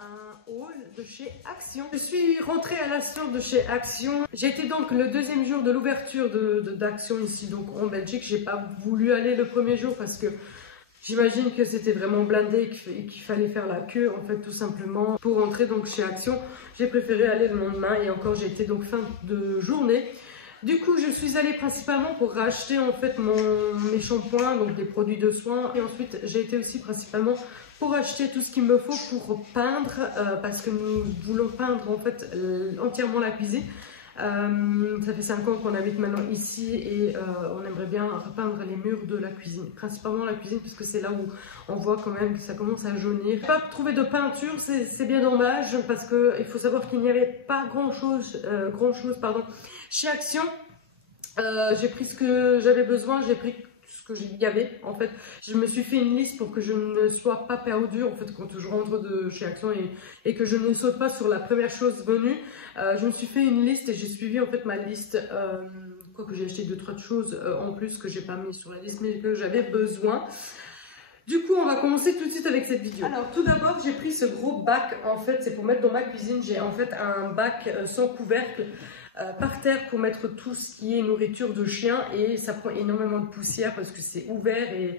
un haul de chez Action. Je suis rentrée à la séance de chez Action. J'ai été donc le deuxième jour de l'ouverture d'Action ici donc en Belgique. J'ai pas voulu aller le premier jour parce que j'imagine que c'était vraiment blindé et qu'il fallait faire la queue en fait tout simplement pour entrer donc chez Action. J'ai préféré aller le lendemain et encore j'ai été donc fin de journée. Du coup, je suis allée principalement pour racheter en fait mes shampoings, donc des produits de soins. Et ensuite, j'ai été aussi principalement pour acheter tout ce qu'il me faut pour peindre, parce que nous voulons peindre en fait entièrement la cuisine. Ça fait 5 ans qu'on habite maintenant ici et on aimerait bien repeindre les murs de la cuisine, principalement la cuisine, puisque c'est là où on voit quand même que ça commence à jaunir. Pas trouvé de peinture, c'est bien dommage, parce que il faut savoir qu'il n'y avait pas grand chose chez Action. J'ai pris ce que j'avais besoin, j'ai pris ce qu'il y avait. En fait, je me suis fait une liste pour que je ne sois pas perdue en fait quand je rentre de chez Action et que je ne saute pas sur la première chose venue. Je me suis fait une liste et j'ai suivi en fait ma liste. Quoique j'ai acheté 2-3 choses en plus que j'ai pas mis sur la liste mais que j'avais besoin. Du coup, on va commencer tout de suite avec cette vidéo. Alors, tout d'abord, j'ai pris ce gros bac. En fait, c'est pour mettre dans ma cuisine. J'ai en fait un bac sans couvercle par terre pour mettre tout ce qui est nourriture de chien. Et ça prend énormément de poussière parce que c'est ouvert et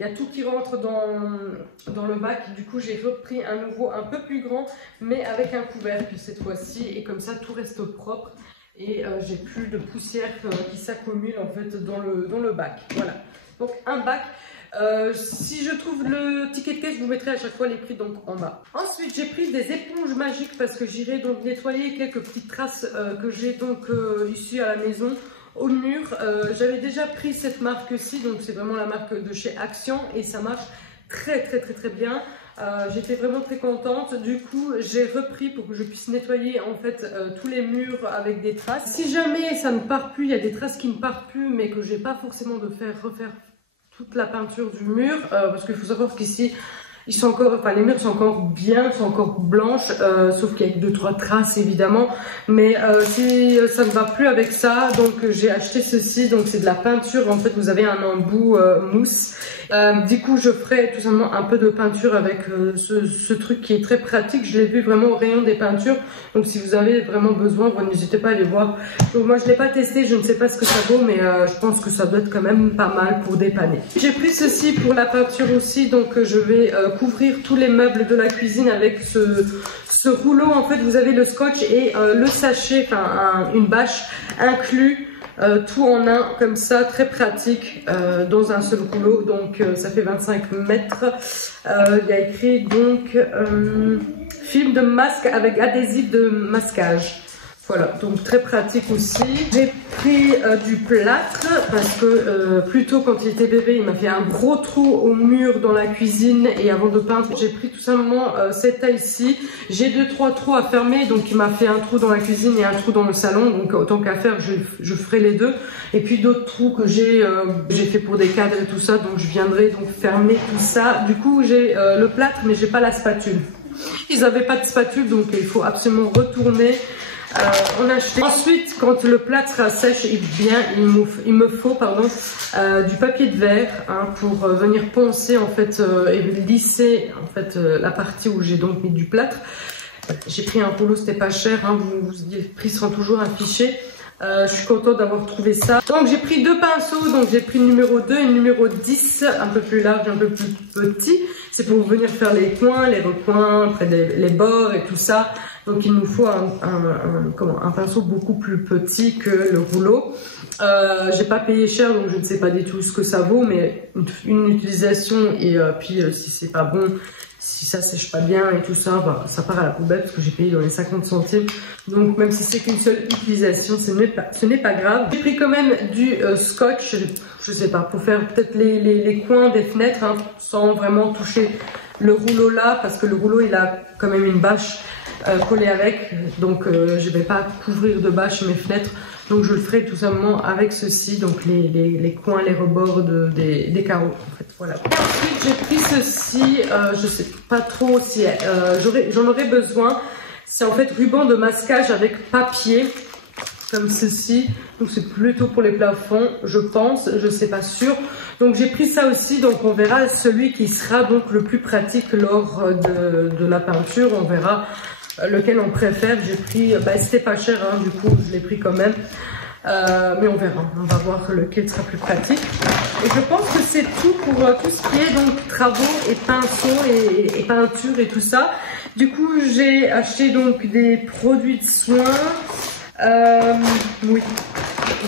il y a tout qui rentre dans le bac. Du coup, j'ai repris un nouveau un peu plus grand, mais avec un couvercle cette fois-ci. Et comme ça, tout reste propre. Et j'ai plus de poussière qui s'accumule en fait dans le bac. Voilà. Donc, un bac. Si je trouve le ticket de caisse, je vous mettrai à chaque fois les prix donc en bas. Ensuite, j'ai pris des éponges magiques parce que j'irai donc nettoyer quelques petites traces que j'ai donc ici à la maison au mur. J'avais déjà pris cette marque-ci, donc c'est vraiment la marque de chez Action et ça marche très bien. J'étais vraiment très contente. Du coup, j'ai repris pour que je puisse nettoyer en fait tous les murs avec des traces. Si jamais ça ne part plus, il y a des traces qui ne partent plus, mais que j'ai pas forcément de refaire toute la peinture du mur, parce qu'il faut savoir qu'ici ils sont encore, enfin les murs sont encore bien, sont encore blanches, sauf qu'il y a 2-3 traces évidemment, mais si ça ne va plus avec ça, donc j'ai acheté ceci, donc c'est de la peinture, en fait vous avez un embout mousse. Du coup je ferai tout simplement un peu de peinture avec ce truc qui est très pratique. Je l'ai vu vraiment au rayon des peintures, donc si vous avez vraiment besoin, n'hésitez pas à aller voir. Donc moi je l'ai pas testé, je ne sais pas ce que ça vaut, mais je pense que ça doit être quand même pas mal pour dépanner. J'ai pris ceci pour la peinture aussi, donc je vais couvrir tous les meubles de la cuisine avec ce rouleau. En fait vous avez le scotch et le sachet, enfin une bâche inclus. Tout en un comme ça, très pratique dans un seul rouleau, donc ça fait 25 mètres. Il y a écrit donc film de masque avec adhésif de masquage. Voilà, donc très pratique aussi. J'ai pris du plâtre parce que plus tôt quand il était bébé, il m'a fait un gros trou au mur dans la cuisine et avant de peindre, j'ai pris tout simplement cette taille-ci. J'ai 2-3 trous à fermer, donc il m'a fait un trou dans la cuisine et un trou dans le salon, donc autant qu'à faire, je ferai les deux. Et puis d'autres trous que j'ai fait pour des cadres et tout ça, donc je viendrai donc fermer tout ça. Du coup, j'ai le plâtre, mais j'ai pas la spatule. Ils n'avaient pas de spatule, donc il faut absolument retourner. On a acheté. Ensuite, quand le plâtre sera sèche, il me faut du papier de verre pour venir poncer en fait et lisser en fait la partie où j'ai donc mis du plâtre. J'ai pris un rouleau, c'était pas cher, les prix seront toujours affichés. Je suis contente d'avoir trouvé ça. Donc j'ai pris 2 pinceaux, donc j'ai pris le numéro 2 et le numéro 10, un peu plus large, un peu plus petit. C'est pour venir faire les coins, les recoins, après les bords et tout ça. Donc il nous faut un pinceau beaucoup plus petit que le rouleau. J'ai pas payé cher, donc je ne sais pas du tout ce que ça vaut, mais une utilisation et puis si c'est pas bon, si ça sèche pas bien et tout ça, bah, ça part à la poubelle parce que j'ai payé dans les 50 centimes. Donc même si c'est qu'une seule utilisation, ce n'est pas grave. J'ai pris quand même du scotch, je sais pas, pour faire peut-être les coins des fenêtres, sans vraiment toucher le rouleau là, parce que le rouleau il a quand même une bâche collée avec, donc je vais pas couvrir de bâche mes fenêtres. Donc je le ferai tout simplement avec ceci, donc les coins, les rebords des carreaux. En fait, voilà. Et ensuite j'ai pris ceci, je sais pas trop si j'en aurais besoin. C'est en fait ruban de masquage avec papier. comme ceci. Donc c'est plutôt pour les plafonds, je pense, je sais pas sûr. Donc j'ai pris ça aussi, donc on verra celui qui sera donc le plus pratique lors de la peinture. On verra lequel on préfère. J'ai pris, c'était pas cher, hein, du coup je l'ai pris quand même. Mais on verra, on va voir lequel sera plus pratique. Et je pense que c'est tout pour tout ce qui est donc travaux et pinceaux et peinture et tout ça. Du coup j'ai acheté donc des produits de soins. Oui,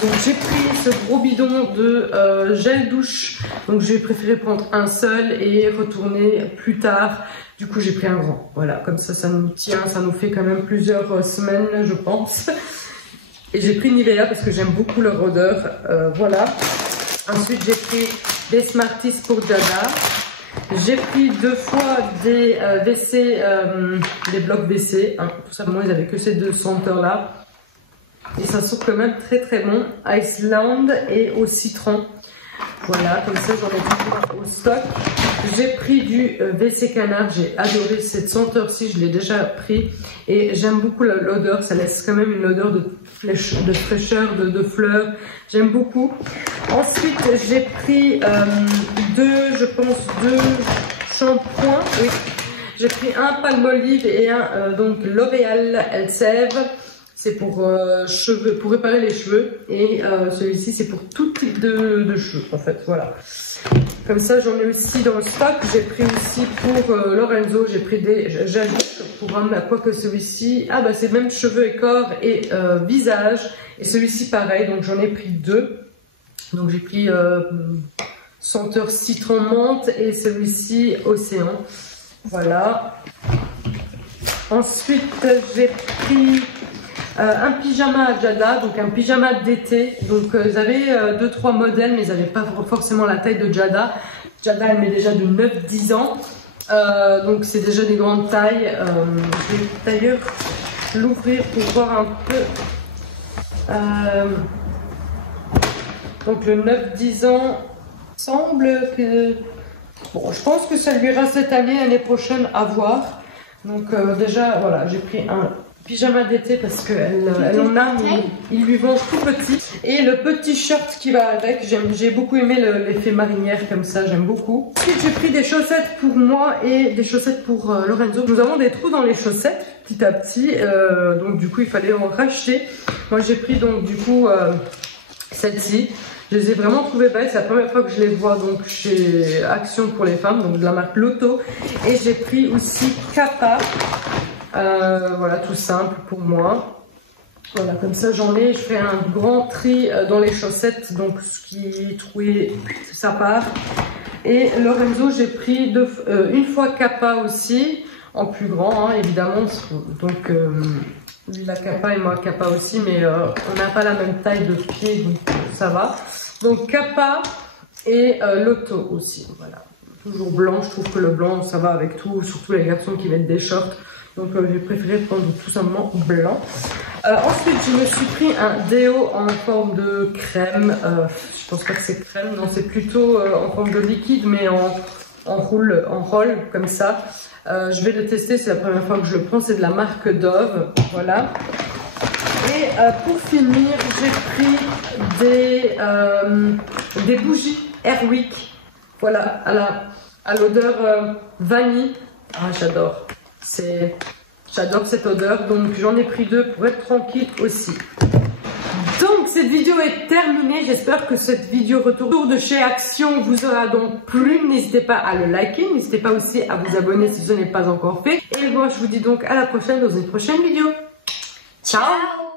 donc j'ai pris ce gros bidon de gel douche. Donc j'ai préféré prendre un seul et retourner plus tard. Du coup j'ai pris un grand, voilà, comme ça nous tient, ça nous fait quand même plusieurs semaines je pense. Et j'ai pris Nivea parce que j'aime beaucoup leur odeur, voilà. Ensuite j'ai pris des Smarties pour Jada. J'ai pris 2 fois des WC, des blocs WC, hein. Tout simplement ils n'avaient que ces 2 senteurs là. Et ça sent quand même très très bon. Iceland et au citron. Voilà, comme ça j'en ai toujours au stock. J'ai pris du WC Canard, j'ai adoré cette senteur-ci, je l'ai déjà pris. Et j'aime beaucoup l'odeur, ça laisse quand même une odeur de fraîcheur, de fleurs. J'aime beaucoup. Ensuite j'ai pris deux shampoings. Oui. J'ai pris un Palmolive et un donc L'Oréal Elle Sève. C'est pour cheveux, pour réparer les cheveux. Et celui-ci, c'est pour tout type de cheveux, en fait. Voilà. Comme ça, j'en ai aussi dans le stock. J'ai pris aussi pour Lorenzo, j'ai pris des gels pour un, quoique celui-ci. Ah, bah, c'est même cheveux et corps et visage. Et celui-ci, pareil. Donc, j'en ai pris 2. Donc, j'ai pris senteur citron menthe et celui-ci océan. Voilà. Ensuite, j'ai pris un pyjama à Jada, donc un pyjama d'été. Donc ils avaient 2-3 modèles, mais ils n'avaient pas forcément la taille de Jada. Jada elle met déjà de 9-10 ans, donc c'est déjà des grandes tailles. Je vais d'ailleurs l'ouvrir pour voir un peu. Donc le 9-10 ans semble que... Bon, je pense que ça lui ira cette année, l'année prochaine à voir. Donc déjà voilà, j'ai pris un pyjama d'été parce qu'elle en a, mais il lui vend tout petit. Et le petit shirt qui va avec, j'ai beaucoup aimé l'effet marinière comme ça, j'aime beaucoup. Ensuite j'ai pris des chaussettes pour moi et des chaussettes pour Lorenzo. Nous avons des trous dans les chaussettes petit à petit, donc du coup il fallait en racheter. Moi j'ai pris donc du coup celle-ci. Je les ai vraiment trouvées belles, c'est la première fois que je les vois donc chez Action pour les femmes, donc de la marque Lotto. Et j'ai pris aussi Kappa. Voilà, tout simple pour moi. Voilà, comme ça j'en ai. Je fais un grand tri dans les chaussettes, donc ce qui est troué, ça part. Et Lorenzo, j'ai pris une fois Kappa aussi, en plus grand, hein, évidemment. Donc lui la Kappa et moi Kappa aussi, mais on n'a pas la même taille de pied, donc ça va. Donc Kappa et Lotto aussi, voilà. Toujours blanc, je trouve que le blanc ça va avec tout, surtout les garçons qui mettent des shorts. Donc j'ai préféré prendre tout simplement blanc. Ensuite je me suis pris un déo en forme de crème. Je pense pas que c'est crème, non c'est plutôt en forme de liquide mais en roll comme ça. Je vais le tester, c'est la première fois que je le prends, c'est de la marque Dove. Voilà. Et pour finir j'ai pris des bougies Airwick. Voilà, à l'odeur vanille. Ah j'adore. J'adore cette odeur, donc j'en ai pris 2 pour être tranquille aussi. Donc cette vidéo est terminée, j'espère que cette vidéo retour de chez Action vous aura donc plu. N'hésitez pas à le liker, n'hésitez pas aussi à vous abonner si ce n'est pas encore fait. Et moi je vous dis donc à la prochaine dans une prochaine vidéo. Ciao!